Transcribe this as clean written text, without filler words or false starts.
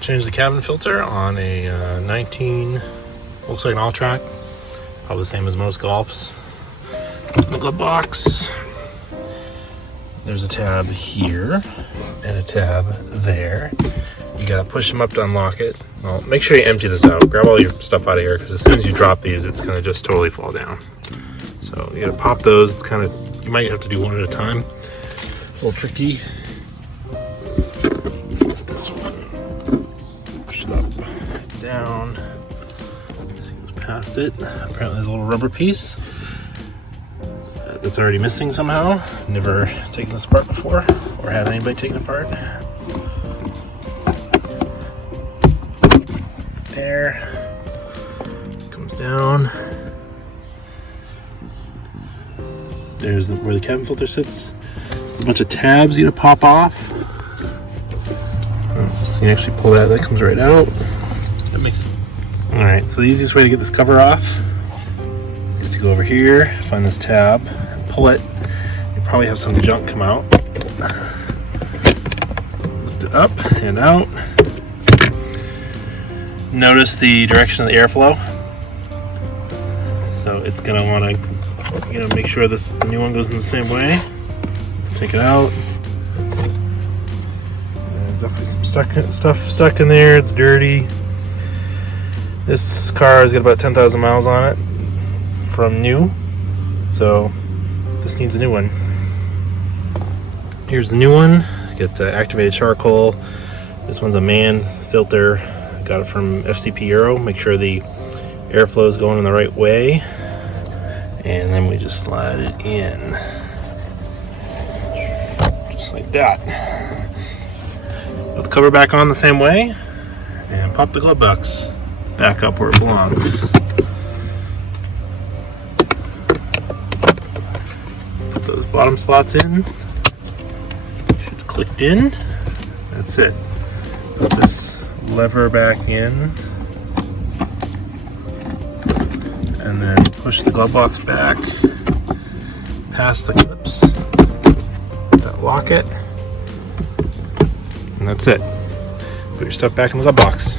Change the cabin filter on a 19 Volkswagen Alltrack. Probably the same as most Golfs. The glove box. There's a tab here and a tab there. You gotta push them up to unlock it. Well, make sure you empty this out. Grab all your stuff out of here, because as soon as you drop these, it's gonna just totally fall down. So you gotta pop those. It's kind of, you might have to do one at a time. It's a little tricky. This one. Push it up, down. This goes past it. Apparently there's a little rubber piece that's already missing somehow. Never taken this apart before, or had anybody take it apart. There. Comes down. There's where the cabin filter sits. There's a bunch of tabs you gotta pop off. So you can actually pull that. That comes right out. That makes. All right. So the easiest way to get this cover off is to go over here, find this tab, and pull it. You probably have some junk come out. Lift it up and out. Notice the direction of the airflow. So it's gonna want to, make sure the new one goes in the same way. Take it out. There's definitely some stuff stuck in there. It's dirty. This car has got about 10,000 miles on it from new, so this needs a new one. Here's the new one. Get activated charcoal. This one's a man filter. Got it from FCP Euro. Make sure the airflow is going in the right way, and then we just slide it in, just like that. Put the cover back on the same way, and pop the glove box back up where it belongs. Put those bottom slots in. It's clicked in. That's it. Put this lever back in, and then push the glove box back past the clips that lock it, and that's it. Put your stuff back in the glove box.